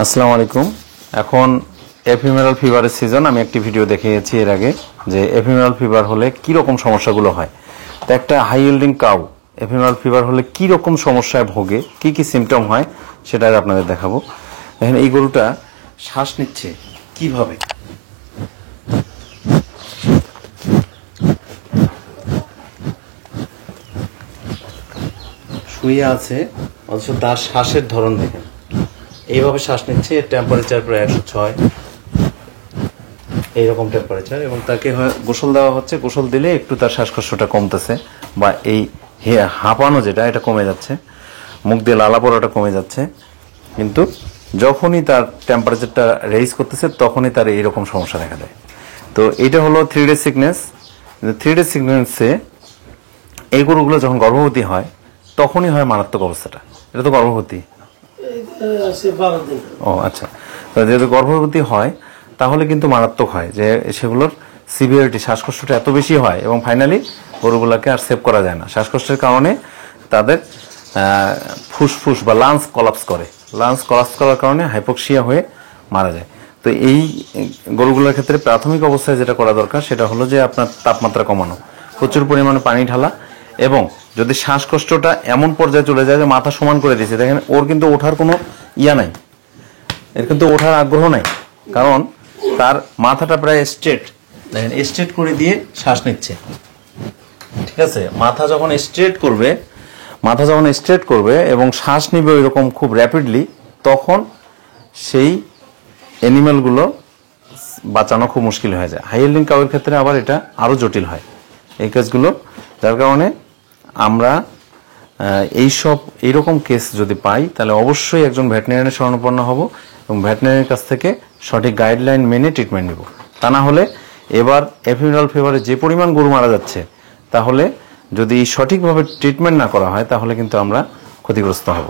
আসসালামু আলাইকুম। এখন এফিমেরাল ফিভারের সিজন, আমি একটি ভিডিও দেখিয়েছি এর আগে যে এফিমেরাল ফিভার হলে কি রকম সমস্যাগুলো হয়। তো একটা high yielding cow ephemeral fever হলে কি রকম সমস্যায় ভোগে, কি কি সিমটম হয় সেটা আপনাদের দেখাবো। দেখেন এই গরুটা শ্বাস নিচ্ছে কিভাবে, শুয়ে আছে অথচ তার শ্বাসের ধরন দেখেন, এইভাবে শ্বাস নিচ্ছে। টেম্পারেচার প্রায় 106 এইরকম টেম্পারেচার, এবং তাকে গোসল দেওয়া হচ্ছে। গোসল দিলে একটু তার শ্বাসকষ্টটা কমতেছে, বা এই হাঁপানো যেটা এটা কমে যাচ্ছে, মুখ দিয়ে লালা পড়াটা কমে যাচ্ছে। কিন্তু যখনই তার টেম্পারেচারটা রেইজ করতেছে তখনই তার এইরকম সমস্যা দেখা দেয়। তো এটা হলো 3 ডে সিকনেস। 3 ডে সিকনেসে এই গরুগুলো যখন গর্ভবতী হয় তখনই হয় মারাত্মক অবস্থাটা। এটা তো গর্ভবতী, ও আচ্ছা। তো যেহেতু গর্ভবতী হয় তাহলে কিন্তু মারাত্মক হয়, যে সেগুলোর সিভিয়ারিটি, শ্বাসকষ্টটা এত বেশি হয় এবং ফাইনালি গরুগুলোকে আর সেভ করা যায় না। শ্বাসকষ্টের কারণে তাদের ফুসফুস বা লাংস কলাপস করে, লাংস কলাপস করার কারণে হাইপোক্সিয়া হয়ে মারা যায়। তো এই গরুগুলোর ক্ষেত্রে প্রাথমিক অবস্থায় যেটা করা দরকার সেটা হলো যে আপনার তাপমাত্রা কমানো, প্রচুর পরিমাণে পানি ঢালা, এবং যদি শ্বাসকষ্টটা এমন পর্যায়ে চলে যায় যে মাথা সমান করে দিয়েছে, দেখেন ওর কিন্তু ওঠার কোনো ইয়া নাই, এর কিন্তু ওঠার আগ্রহ নাই, কারণ তার মাথাটা প্রায় স্ট্রেট, দেখেন স্ট্রেট করে দিয়ে শ্বাস নিচ্ছে। ঠিক আছে, মাথা যখন স্ট্রেট করবে এবং শ্বাস নিবে ওইরকম খুব র্যাপিডলি, তখন সেই অ্যানিমেলগুলো বাঁচানো খুব মুশকিল হয়ে যায়। হাই ইল্ডিং কাউয়ের ক্ষেত্রে আবার এটা আরও জটিল হয় এই কেসগুলো, যার কারণে আমরা এইরকম কেস যদি পাই তাহলে অবশ্যই একজন ভেটেরিনারির শরণাপন্ন হব এবং ভেটেরিনারির কাছ থেকে সঠিক গাইডলাইন মেনে ট্রিটমেন্ট নেব। তা না হলে এবার এফিমেরাল ফিভারে যে পরিমাণ গরু মারা যাচ্ছে, তাহলে যদি সঠিকভাবে ট্রিটমেন্ট না করা হয় তাহলে কিন্তু আমরা ক্ষতিগ্রস্ত হব।